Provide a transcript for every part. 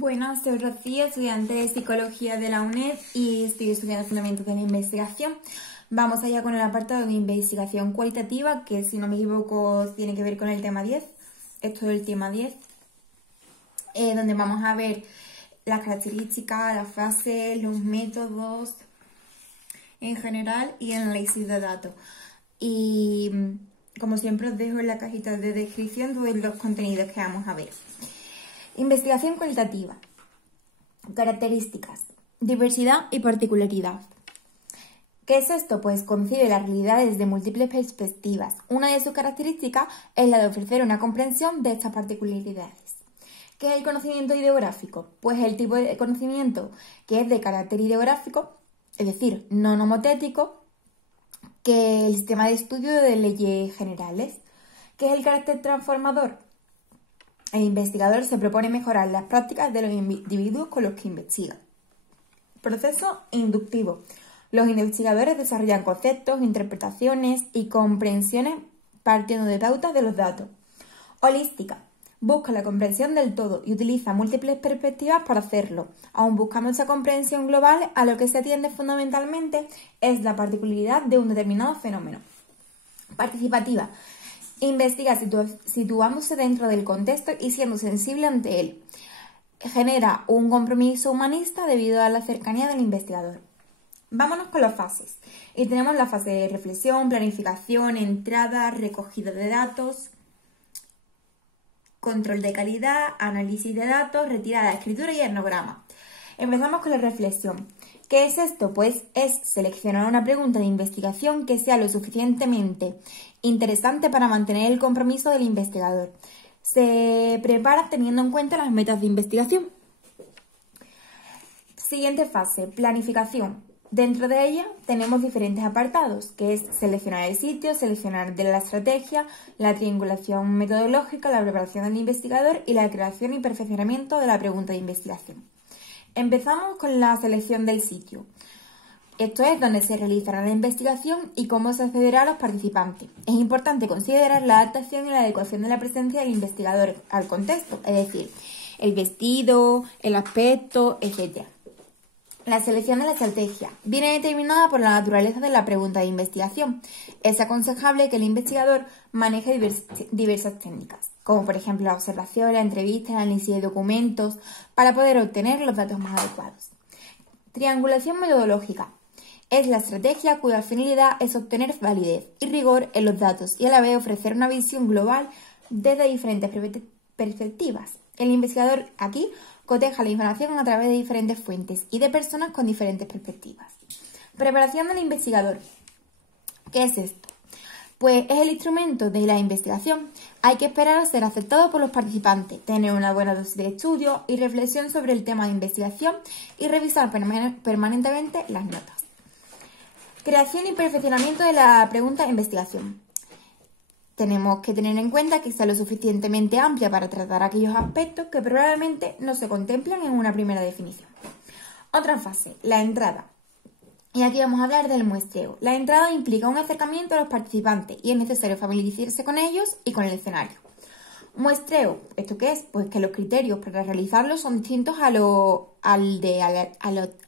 Buenas, soy Rocío, estudiante de Psicología de la UNED y estoy estudiando Fundamentos de la Investigación. Vamos allá con el apartado de investigación cualitativa, que si no me equivoco tiene que ver con el tema 10. Esto es el tema 10, donde vamos a ver las características, las fases, los métodos en general y el análisis de datos. Y como siempre os dejo en la cajita de descripción todos los contenidos que vamos a ver. Investigación cualitativa. Características. Diversidad y particularidad. ¿Qué es esto? Pues concibe la realidad desde múltiples perspectivas. Una de sus características es la de ofrecer una comprensión de estas particularidades. ¿Qué es el conocimiento ideográfico? Pues el tipo de conocimiento que es de carácter ideográfico, es decir, no nomotético, que el sistema de estudio de leyes generales. ¿Qué es el carácter transformador? El investigador se propone mejorar las prácticas de los individuos con los que investiga. Proceso inductivo. Los investigadores desarrollan conceptos, interpretaciones y comprensiones partiendo de pautas de los datos. Holística. Busca la comprensión del todo y utiliza múltiples perspectivas para hacerlo. Aun buscando esa comprensión global, a lo que se atiende fundamentalmente es la particularidad de un determinado fenómeno. Participativa. Investiga situándose dentro del contexto y siendo sensible ante él. Genera un compromiso humanista debido a la cercanía del investigador. Vámonos con las fases. Y tenemos la fase de reflexión, planificación, entrada, recogida de datos, control de calidad, análisis de datos, retirada de escritura y etnograma. Empezamos con la reflexión. ¿Qué es esto? Pues es seleccionar una pregunta de investigación que sea lo suficientemente interesante para mantener el compromiso del investigador. Se prepara teniendo en cuenta las metas de investigación. Siguiente fase, planificación. Dentro de ella tenemos diferentes apartados, que es seleccionar el sitio, seleccionar de la estrategia, la triangulación metodológica, la preparación del investigador y la creación y perfeccionamiento de la pregunta de investigación. Empezamos con la selección del sitio. Esto es donde se realizará la investigación y cómo se accederá a los participantes. Es importante considerar la adaptación y la adecuación de la presencia del investigador al contexto, es decir, el vestido, el aspecto, etc. La selección de la estrategia viene determinada por la naturaleza de la pregunta de investigación. Es aconsejable que el investigador maneje diversas técnicas, como por ejemplo la observación, la entrevista, el análisis de documentos, para poder obtener los datos más adecuados. Triangulación metodológica. Es la estrategia cuya finalidad es obtener validez y rigor en los datos y a la vez ofrecer una visión global desde diferentes perspectivas. El investigador aquí coteja la información a través de diferentes fuentes y de personas con diferentes perspectivas. Preparación del investigador. ¿Qué es esto? Pues es el instrumento de la investigación. Hay que esperar a ser aceptado por los participantes, tener una buena dosis de estudio y reflexión sobre el tema de investigación y revisar permanentemente las notas. Creación y perfeccionamiento de la pregunta de investigación. Tenemos que tener en cuenta que sea lo suficientemente amplia para tratar aquellos aspectos que probablemente no se contemplan en una primera definición. Otra fase, la entrada. Y aquí vamos a hablar del muestreo. La entrada implica un acercamiento a los participantes y es necesario familiarizarse con ellos y con el escenario. Muestreo, ¿esto qué es? Pues que los criterios para realizarlo son distintos al de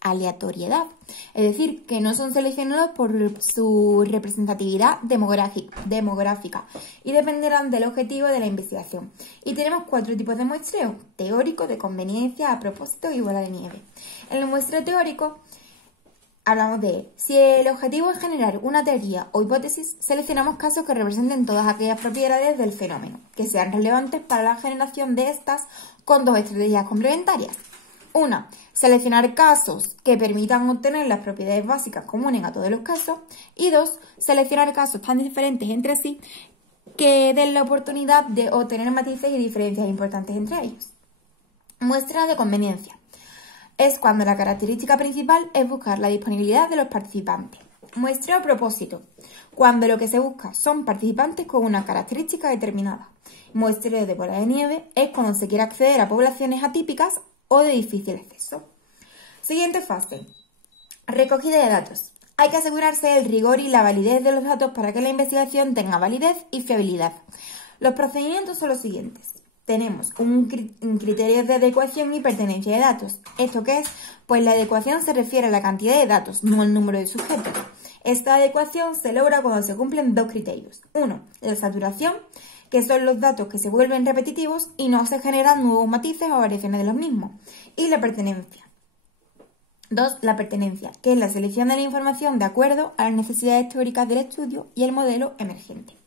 aleatoriedad. Es decir, que no son seleccionados por su representatividad demográfica y dependerán del objetivo de la investigación. Y tenemos 4 tipos de muestreo: teórico, de conveniencia, a propósito y bola de nieve. En el muestreo teórico hablamos de si el objetivo es generar una teoría o hipótesis, seleccionamos casos que representen todas aquellas propiedades del fenómeno, que sean relevantes para la generación de estas con 2 estrategias complementarias. Una, seleccionar casos que permitan obtener las propiedades básicas comunes a todos los casos. Y 2, seleccionar casos tan diferentes entre sí que den la oportunidad de obtener matices y diferencias importantes entre ellos. Muestra de conveniencia. Es cuando la característica principal es buscar la disponibilidad de los participantes. Muestreo a propósito, cuando lo que se busca son participantes con una característica determinada. Muestreo de bola de nieve es cuando se quiere acceder a poblaciones atípicas o de difícil acceso. Siguiente fase, recogida de datos. Hay que asegurarse del rigor y la validez de los datos para que la investigación tenga validez y fiabilidad. Los procedimientos son los siguientes. tenemos un criterio de adecuación y pertenencia de datos. ¿Esto qué es? Pues la adecuación se refiere a la cantidad de datos, no al número de sujetos. Esta adecuación se logra cuando se cumplen dos criterios. Uno, la saturación, que son los datos que se vuelven repetitivos y no se generan nuevos matices o variaciones de los mismos. Y la pertenencia. Dos, la pertenencia, que es la selección de la información de acuerdo a las necesidades teóricas del estudio y el modelo emergente.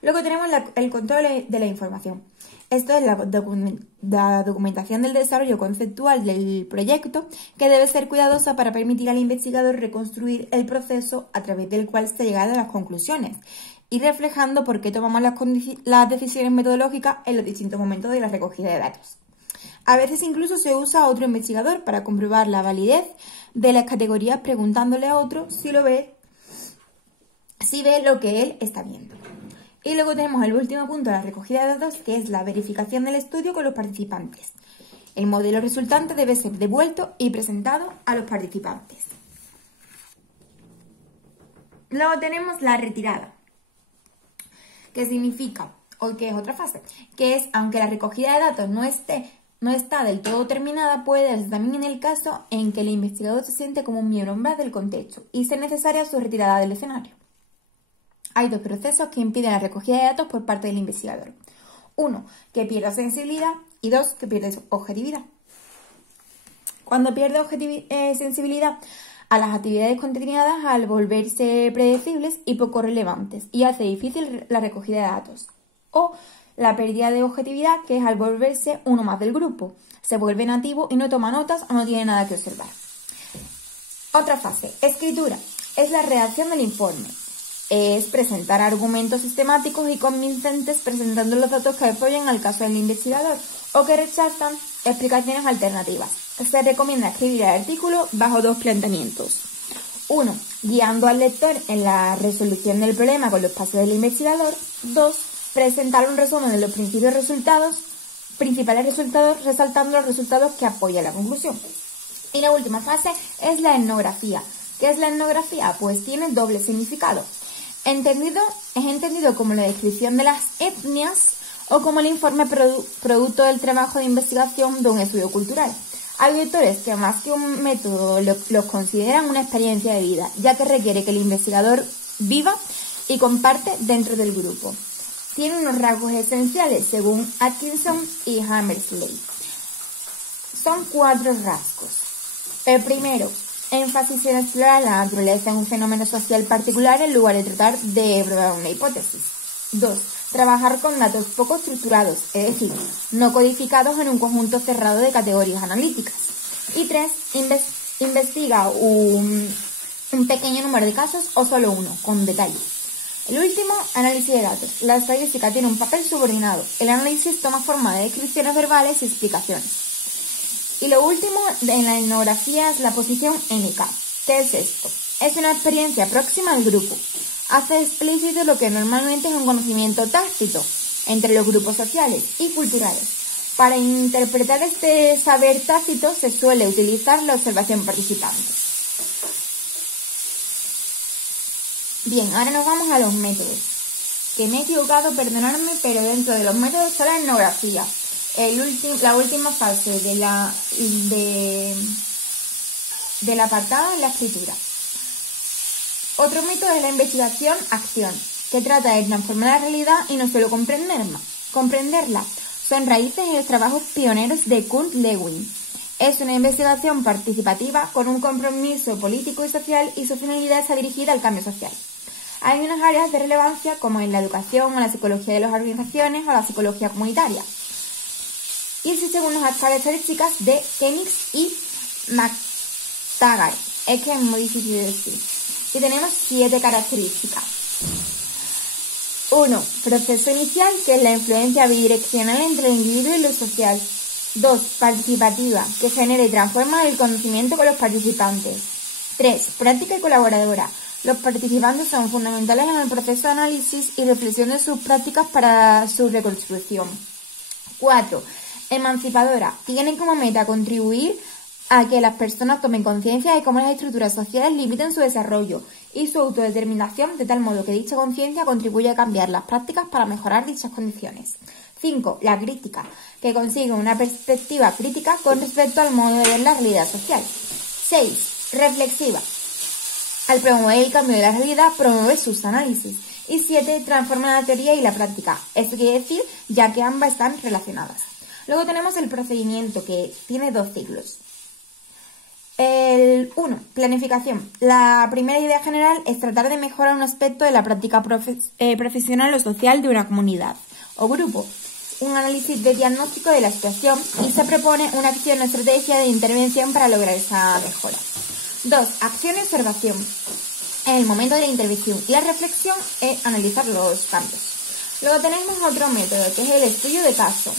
Luego tenemos el control de la información. Esto es la documentación del desarrollo conceptual del proyecto, que debe ser cuidadosa para permitir al investigador reconstruir el proceso a través del cual se llega a las conclusiones y reflejando por qué tomamos las decisiones metodológicas en los distintos momentos de la recogida de datos. A veces incluso se usa a otro investigador para comprobar la validez de las categorías preguntándole a otro si ve lo que él está viendo. Y luego tenemos el último punto de la recogida de datos, que es la verificación del estudio con los participantes. El modelo resultante debe ser devuelto y presentado a los participantes. Luego tenemos la retirada, que significa, o que es otra fase, que es, aunque la recogida de datos no está del todo terminada, puede darse también en el caso en que el investigador se siente como un miembro más del contexto y sea necesaria su retirada del escenario. Hay dos procesos que impiden la recogida de datos por parte del investigador. Uno, que pierda sensibilidad y dos, que pierde objetividad. Cuando pierde sensibilidad a las actividades contenidas al volverse predecibles y poco relevantes y hace difícil la recogida de datos. O la pérdida de objetividad, que es al volverse uno más del grupo. Se vuelve nativo y no toma notas o no tiene nada que observar. Otra fase, escritura, es la redacción del informe. Es presentar argumentos sistemáticos y convincentes presentando los datos que apoyan al caso del investigador o que rechazan explicaciones alternativas. Se recomienda escribir el artículo bajo dos planteamientos. Uno, guiando al lector en la resolución del problema con los pasos del investigador. Dos, presentar un resumen de los principales resultados resaltando los resultados que apoyan la conclusión. Y la última fase es la etnografía. ¿Qué es la etnografía? Pues tiene doble significado. Es entendido como la descripción de las etnias o como el informe producto del trabajo de investigación de un estudio cultural. Hay autores que más que un método los consideran una experiencia de vida, ya que requiere que el investigador viva y comparte dentro del grupo. Tiene unos rasgos esenciales según Atkinson y Hammersley. Son 4 rasgos. El primero, énfasis en explorar la naturaleza en un fenómeno social particular en lugar de tratar de probar una hipótesis. 2. Trabajar con datos poco estructurados, es decir, no codificados en un conjunto cerrado de categorías analíticas. Y 3. Investiga un pequeño número de casos o solo uno, con detalle. El último, análisis de datos. La estadística tiene un papel subordinado. El análisis toma forma de descripciones verbales y explicaciones. Y lo último en la etnografía es la posición NK. ¿Qué es esto? Es una experiencia próxima al grupo. Hace explícito lo que normalmente es un conocimiento tácito entre los grupos sociales y culturales. Para interpretar este saber tácito se suele utilizar la observación participante. Bien, ahora nos vamos a los métodos. Que me he equivocado, perdonadme, pero dentro de los métodos está la etnografía. La última fase del apartado es la escritura. Otro método es la investigación-acción, que trata de transformar la realidad y no solo comprenderla. Son raíces en los trabajos pioneros de Kurt Lewin. Es una investigación participativa con un compromiso político y social y su finalidad está dirigida al cambio social. Hay unas áreas de relevancia como en la educación o la psicología de las organizaciones o la psicología comunitaria. Y eso según las características de Kemix y McTaggart. Es que es muy difícil de decir. Y tenemos 7 características. 1. Proceso inicial, que es la influencia bidireccional entre el individuo y lo social. 2. Participativa, que genera y transforma el conocimiento con los participantes. 3. Práctica y colaboradora. Los participantes son fundamentales en el proceso de análisis y reflexión de sus prácticas para su reconstrucción. 4. Emancipadora. Tiene como meta contribuir a que las personas tomen conciencia de cómo las estructuras sociales limitan su desarrollo y su autodeterminación de tal modo que dicha conciencia contribuye a cambiar las prácticas para mejorar dichas condiciones. 5. La crítica, que consigue una perspectiva crítica con respecto al modo de ver la realidad social. 6. Reflexiva. Al promover el cambio de la realidad, promueve sus análisis. Y 7. Transforma la teoría y la práctica. Esto quiere decir, ya que ambas están relacionadas. Luego tenemos el procedimiento, que tiene 2 ciclos. El 1. Planificación. La primera idea general es tratar de mejorar un aspecto de la práctica profesional o social de una comunidad o grupo. Un análisis de diagnóstico de la situación y se propone una acción o estrategia de intervención para lograr esa mejora. 2. Acción y observación. En el momento de la intervención y la reflexión es analizar los cambios. Luego tenemos otro método, que es el estudio de caso.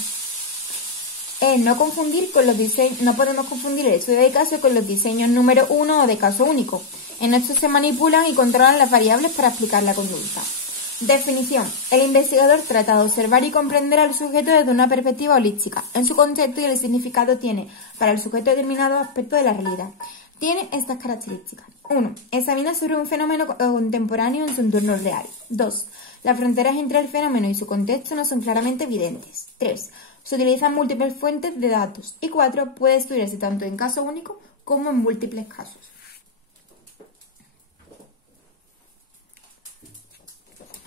No podemos confundir el estudio de caso con los diseños número 1 o de caso único. En estos se manipulan y controlan las variables para explicar la conducta. Definición. El investigador trata de observar y comprender al sujeto desde una perspectiva holística, en su contexto y el significado tiene para el sujeto determinado aspecto de la realidad. Tiene estas características. 1. Examina sobre un fenómeno contemporáneo en su entorno real. 2. Las fronteras entre el fenómeno y su contexto no son claramente evidentes. 3. Se utilizan múltiples fuentes de datos. Y 4. Puede estudiarse tanto en caso único como en múltiples casos.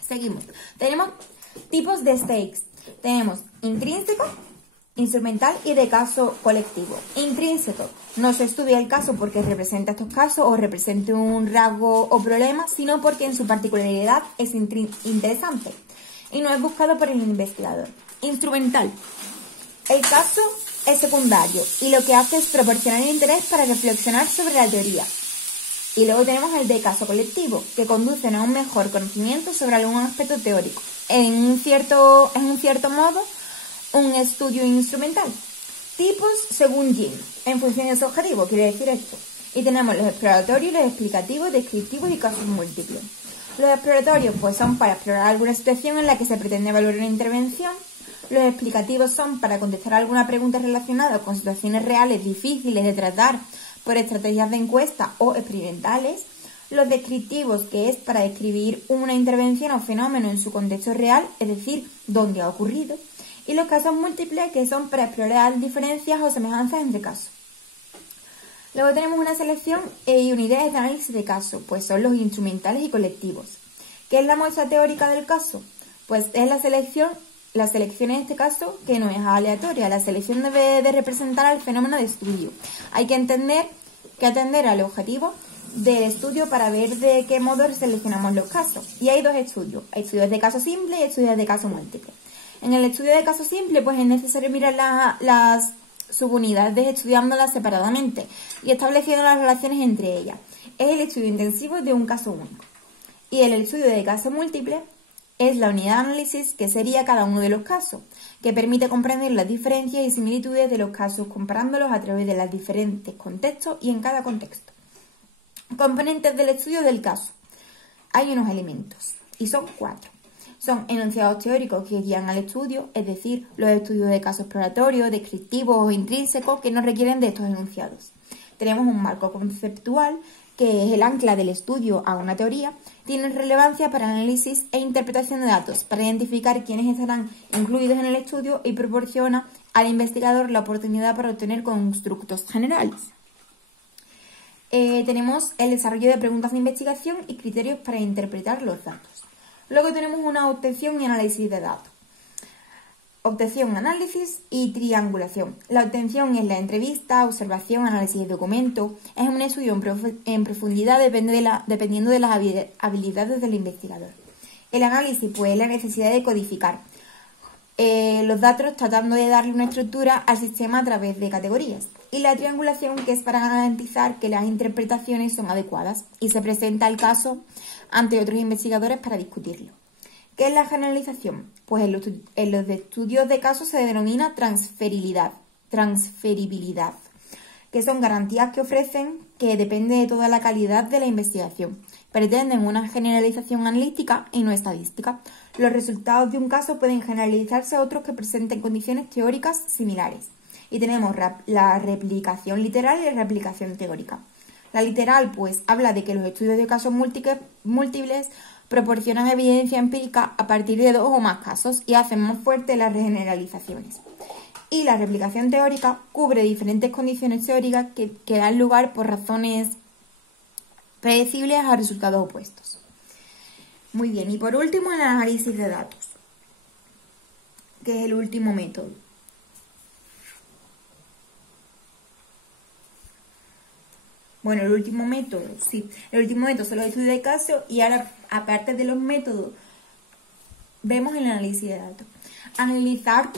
Seguimos. Tenemos tipos de stakes. Tenemos intrínseco, instrumental y de caso colectivo. Intrínseco. No se estudia el caso porque representa estos casos o represente un rasgo o problema, sino porque en su particularidad es interesante y no es buscado por el investigador. Instrumental. El caso es secundario y lo que hace es proporcionar interés para reflexionar sobre la teoría. Y luego tenemos el de caso colectivo, que conducen a un mejor conocimiento sobre algún aspecto teórico. En un cierto modo, un estudio instrumental. Tipos según Jim, en función de su objetivo, quiere decir esto. Y tenemos los exploratorios, los explicativos, descriptivos y casos múltiples. Los exploratorios pues son para explorar alguna situación en la que se pretende evaluar una intervención. Los explicativos son para contestar alguna pregunta relacionada con situaciones reales difíciles de tratar por estrategias de encuesta o experimentales. Los descriptivos, que es para describir una intervención o fenómeno en su contexto real, es decir, dónde ha ocurrido. Y los casos múltiples, que son para explorar diferencias o semejanzas entre casos. Luego tenemos una selección y unidades de análisis de caso, pues son los instrumentales y colectivos. ¿Qué es la muestra teórica del caso? Pues es la selección en este caso, que no es aleatoria. La selección debe de representar al fenómeno de estudio. Hay que atender al objetivo del estudio para ver de qué modo seleccionamos los casos. Y hay 2 estudios de caso simple y estudios de caso múltiple. En el estudio de caso simple, pues es necesario mirar las subunidades estudiándolas separadamente y estableciendo las relaciones entre ellas. Es el estudio intensivo de un caso único. Y el estudio de caso múltiple es la unidad de análisis que sería cada uno de los casos, que permite comprender las diferencias y similitudes de los casos comparándolos a través de los diferentes contextos y en cada contexto. Componentes del estudio del caso. Hay unos elementos y son 4. Son enunciados teóricos que guían al estudio, es decir, los estudios de caso exploratorio, descriptivos o intrínsecos que no requieren de estos enunciados. Tenemos un marco conceptual, que es el ancla del estudio a una teoría, tiene relevancia para análisis e interpretación de datos, para identificar quiénes estarán incluidos en el estudio y proporciona al investigador la oportunidad para obtener constructos generales. Tenemos el desarrollo de preguntas de investigación y criterios para interpretar los datos. Luego tenemos una obtención y análisis de datos. Obtención, análisis y triangulación. La obtención es la entrevista, observación, análisis de documento. Es un estudio en profundidad dependiendo de las habilidades del investigador. El análisis, pues, es la necesidad de codificar los datos tratando de darle una estructura al sistema a través de categorías. Y la triangulación, que es para garantizar que las interpretaciones son adecuadas y se presenta el caso ante otros investigadores para discutirlo. ¿Qué es la generalización? Pues en los estudios de casos se denomina transferibilidad, que son garantías que ofrecen que depende de toda la calidad de la investigación. Pretenden una generalización analítica y no estadística. Los resultados de un caso pueden generalizarse a otros que presenten condiciones teóricas similares. Y tenemos la replicación literal y la replicación teórica. La literal, pues, habla de que los estudios de casos múltiples proporcionan evidencia empírica a partir de 2 o más casos y hacen más fuertes las generalizaciones. Y la replicación teórica cubre diferentes condiciones teóricas que dan lugar por razones predecibles a resultados opuestos. Muy bien, y por último el análisis de datos, que es el último método. Bueno, el último método son los estudios de caso y ahora, aparte de los métodos, vemos el análisis de datos. Analizar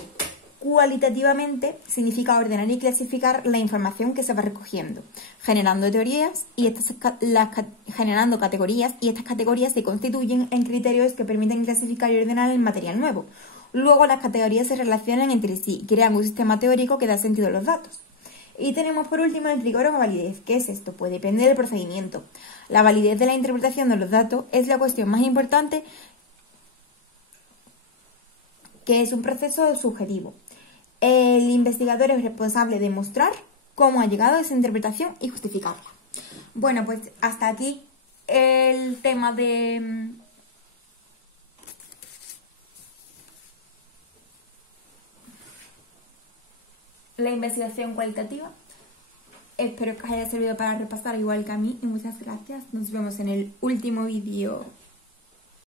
cualitativamente significa ordenar y clasificar la información que se va recogiendo, generando teorías y generando categorías, y estas categorías se constituyen en criterios que permiten clasificar y ordenar el material nuevo. Luego las categorías se relacionan entre sí y crean un sistema teórico que da sentido a los datos. Y tenemos por último el rigor o validez. ¿Qué es esto? Pues depende del procedimiento. La validez de la interpretación de los datos es la cuestión más importante, que es un proceso subjetivo. El investigador es responsable de mostrar cómo ha llegado a esa interpretación y justificarla. Bueno, pues hasta aquí el tema de la investigación cualitativa. Espero que os haya servido para repasar igual que a mí y muchas gracias. Nos vemos en el último vídeo.